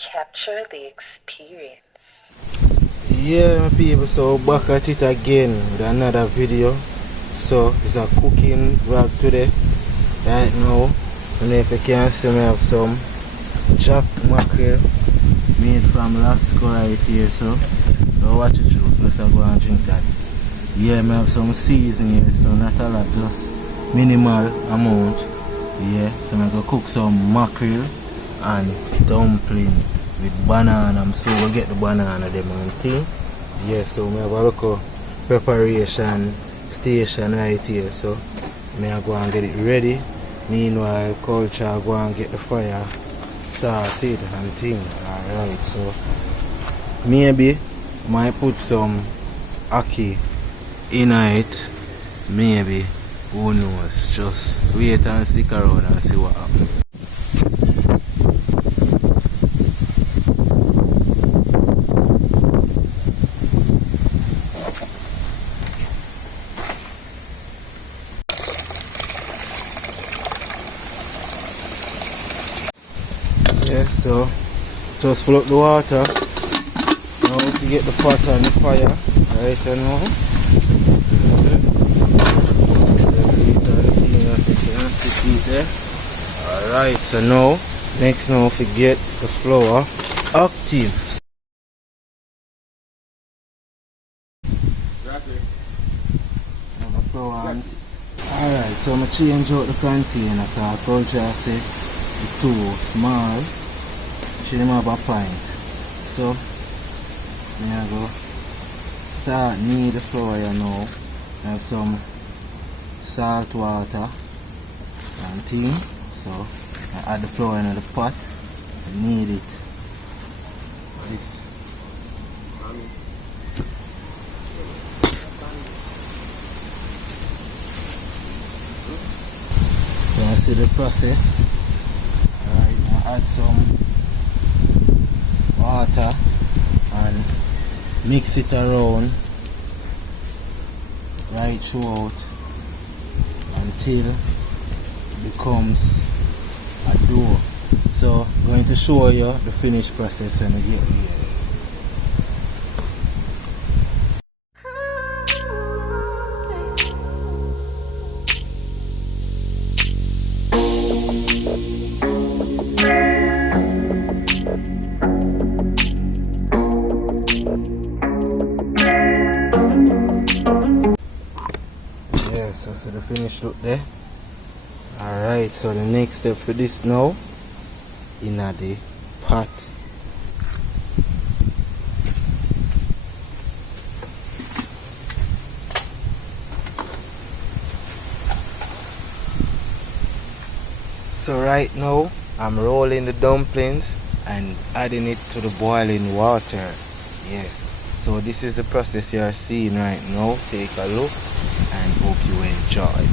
Capture the experience. Yeah, my people, so back at it again with another video. So it's a cooking vlog today. Right now, and if you can see, me have some jack mackerel made from Lasco right here. So watch it through. Let's go and drink that. Yeah, me have some seasoning here, so not a lot, just minimal amount. Yeah, so I'm gonna cook some mackerel and dumpling with banana. So we'll get the banana them and thing. Yeah, so we have a local preparation station right here. So I go and get it ready. Meanwhile, culture go and get the fire started and thing. Alright, so maybe might put some ackee in it. Maybe, who knows? Just wait and stick around and see what happens. Yeah, so just fill up the water. Now to get the pot on the fire, right? And now, alright, so now if we get the flour active. Alright, so I'm change out the container because culture say it's too small. She didn't have a pint. So I go start knead the flour now. I have some salt water and thing. So I add the flour in the pot and knead it. This. You can see the process. Alright, I add some water and mix it around right throughout until it becomes a dough. So I'm going to show you the finished process when I get here. So see the finished look there. Alright, so the next step for this now, in the pot. So right now I'm rolling the dumplings and adding it to the boiling water. Yes, so this is the process you are seeing right now. Take a look and hope you enjoy.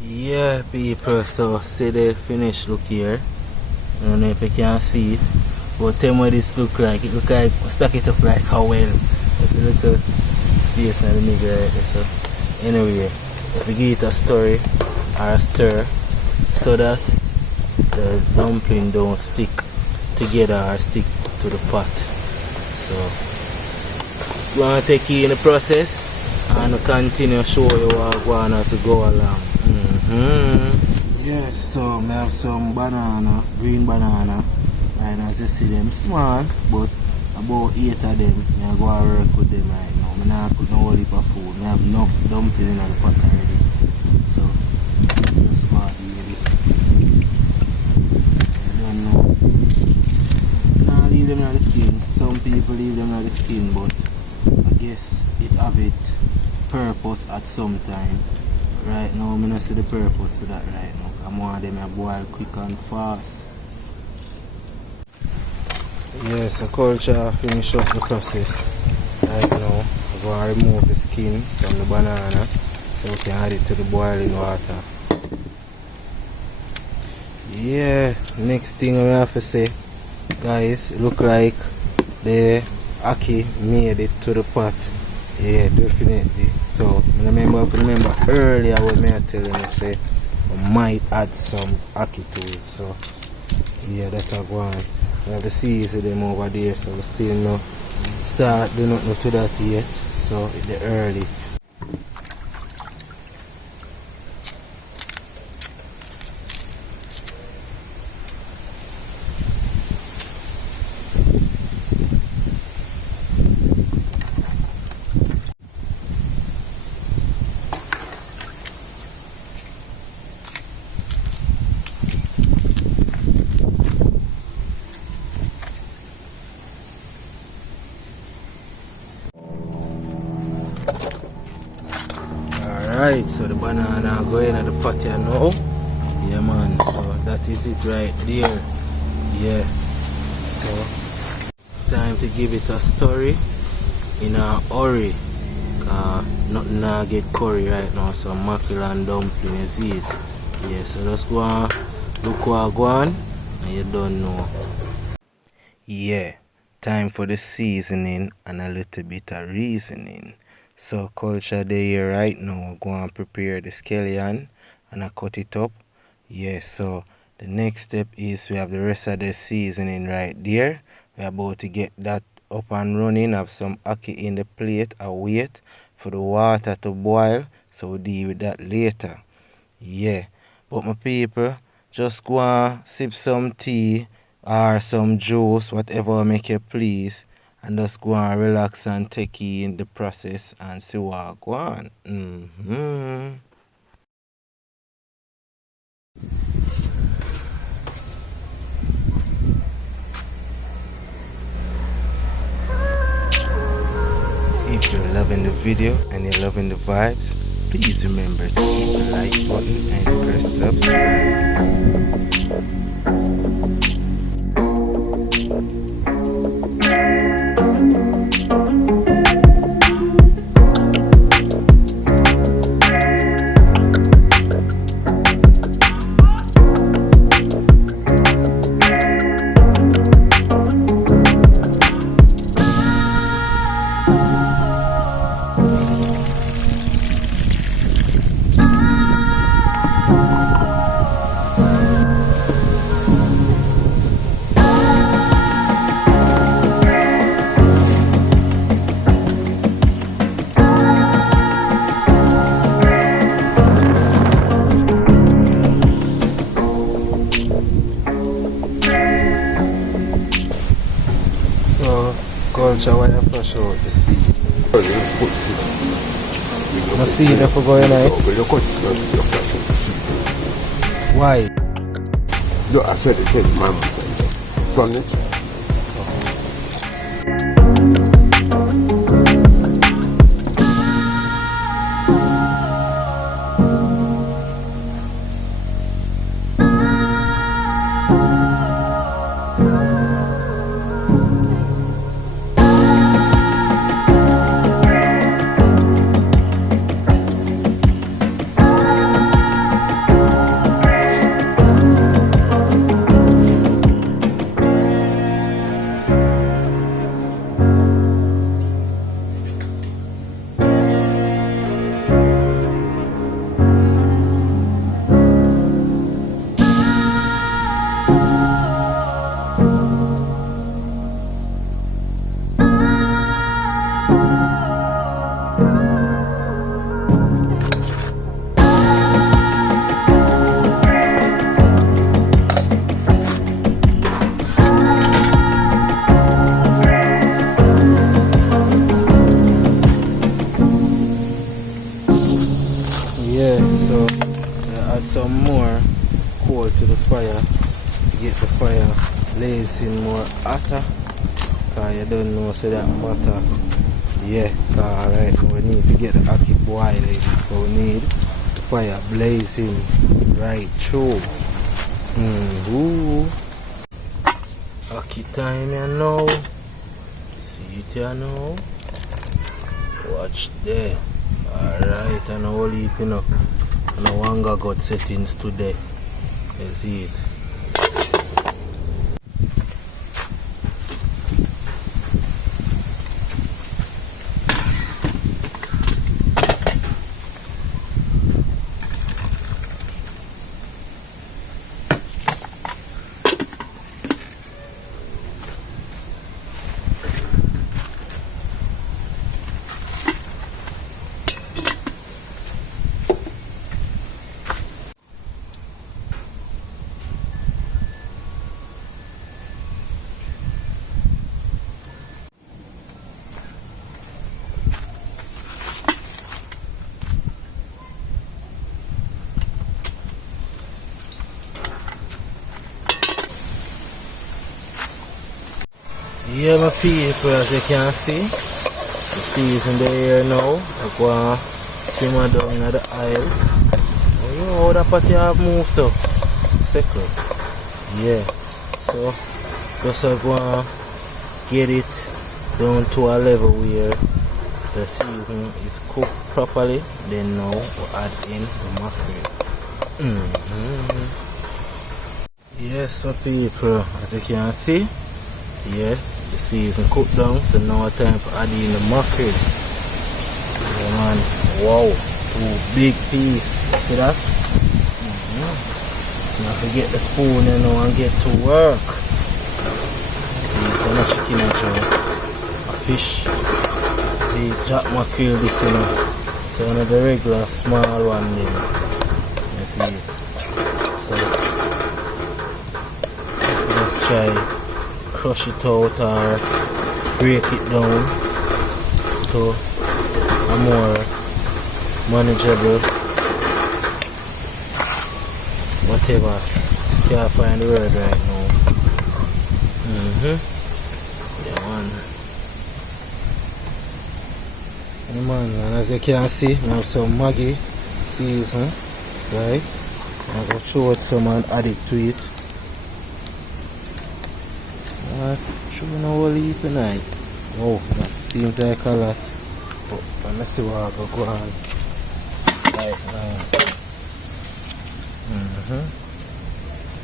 Yeah, people, so see the finished look here. I don't know if you can see it, but tell me what this look like. It look like stack it up like how well. There's a little space in the middle right there. So anyway, if we give it a story or a stir, so that's the dumpling don't stick together or stick to the pot. So we want to take you in the process and we'll continue show you what we want to go along. Yeah, so I have some banana, green banana, and as you see them small, but about 8 of them. I go and work with them right now. I not put no whole heap of food. I have enough dumpling in the pot already. So just go and leave it. I don't know. Nah, leave them on the skin. Some people leave them on the skin, but I guess it have it purpose at some time. Right now, I don't see the purpose for that right now. I want them to boil quick and fast. Yes, so culture finish up the process. Right now, I'm going to remove the skin from the banana so we can add it to the boiling water. Yeah, next thing I have to say, guys, it look like the Ackee made it to the pot. Yeah, definitely. So remember earlier when I tell you say I might add some Ackee to it. So yeah, that's a go on. We have the season them over there, so we still no start do not know to that yet. So it's the early. Alright, so the banana going at the pot here now. Yeah man, so that is it right there. Yeah. So time to give it a story in a hurry. Nothing now get curry right now, so mackerel and dumpling, you see it. Yeah, so just go on, look what go on, and you don't know. Yeah, time for the seasoning and a little bit of reasoning. So culture day here right now, go and prepare the scallion and I cut it up. Yeah, so the next step is we have the rest of the seasoning right there. We're about to get that up and running. Have some ackee in the plate. I wait for the water to boil, so we'll deal with that later. Yeah, but my people, just go and sip some tea or some juice, whatever make you please, and just go and relax and take in the process and see what go on. If you're loving the video and you're loving the vibes, please remember to hit the like button and press subscribe. So, culture, why you flush out the seed? The seed that for going out? Why? No, I said it takes my from it. Yeah, so add some more coal to the fire to get the fire blazing more hotter. Cause you don't know, so that matter. Yeah, alright, we need to get the ackee boiling, so we need the fire blazing right through. Ackee time you know. See it here now. Watch there. Alright, and all heaping up. And I wanga got settings today. You see it. Yeah, my people, as you can see, the season they here now. I go and simmer down in the aisle. Oh, you know how that patty have moved so? Second. Yeah. So, just I go and get it down to a level where the season is cooked properly. Then now we add in the mackerel. Yes, my people, as you can see, yeah, the season cooked down, so now it's time for adding the mackerel. Yeah, man, wow, 2 big piece, you see that? So now if you get the spoon you know and get to work. See, it's not chicken a fish. See, jack mackerel this, you know. So you know the regular small one then. You see it. So let's try crush it out or break it down to a more manageable whatever. Can't find the word right now. Yeah, man. Yeah, man, and as you can see, I have some Maggi season, right? I'm going to throw it some and add it to it. Showing a whole heap tonight. Oh, that seems like a lot. But let's see what I go on right now.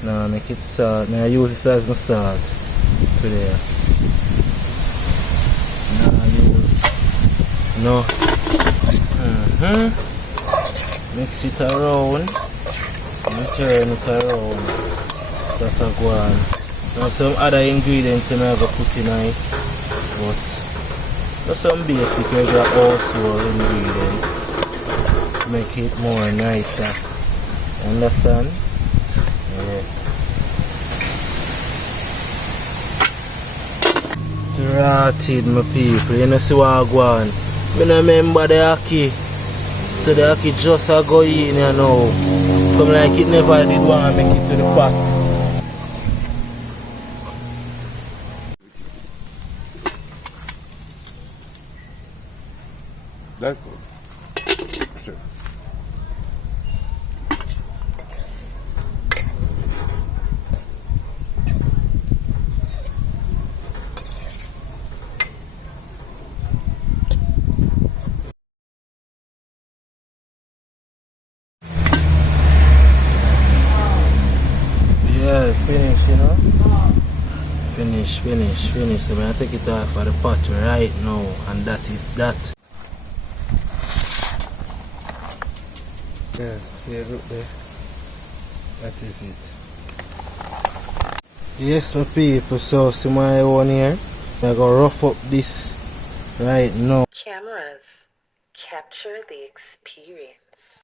Now make it salt. Now I use this as my salt today. Now I use mix it around and turn it around. That I go on. Now some other ingredients I have put in it, but just some basic regular household ingredients to make it more nicer. Understand? Yeah. Rotted, my people. You know see what I go on. I don't remember the Ackee. So the Ackee just a go in here now. Come like it never did want to make it to the pot. That's good. Sure. Yeah, finish, you know. Finish. So I'm going to take it off of the pot right now, and that is that. Yeah, see, look there. That is it. Yes, my people, so see my one here. I'm going to rough up this right now. KamRaze. Capture the experience.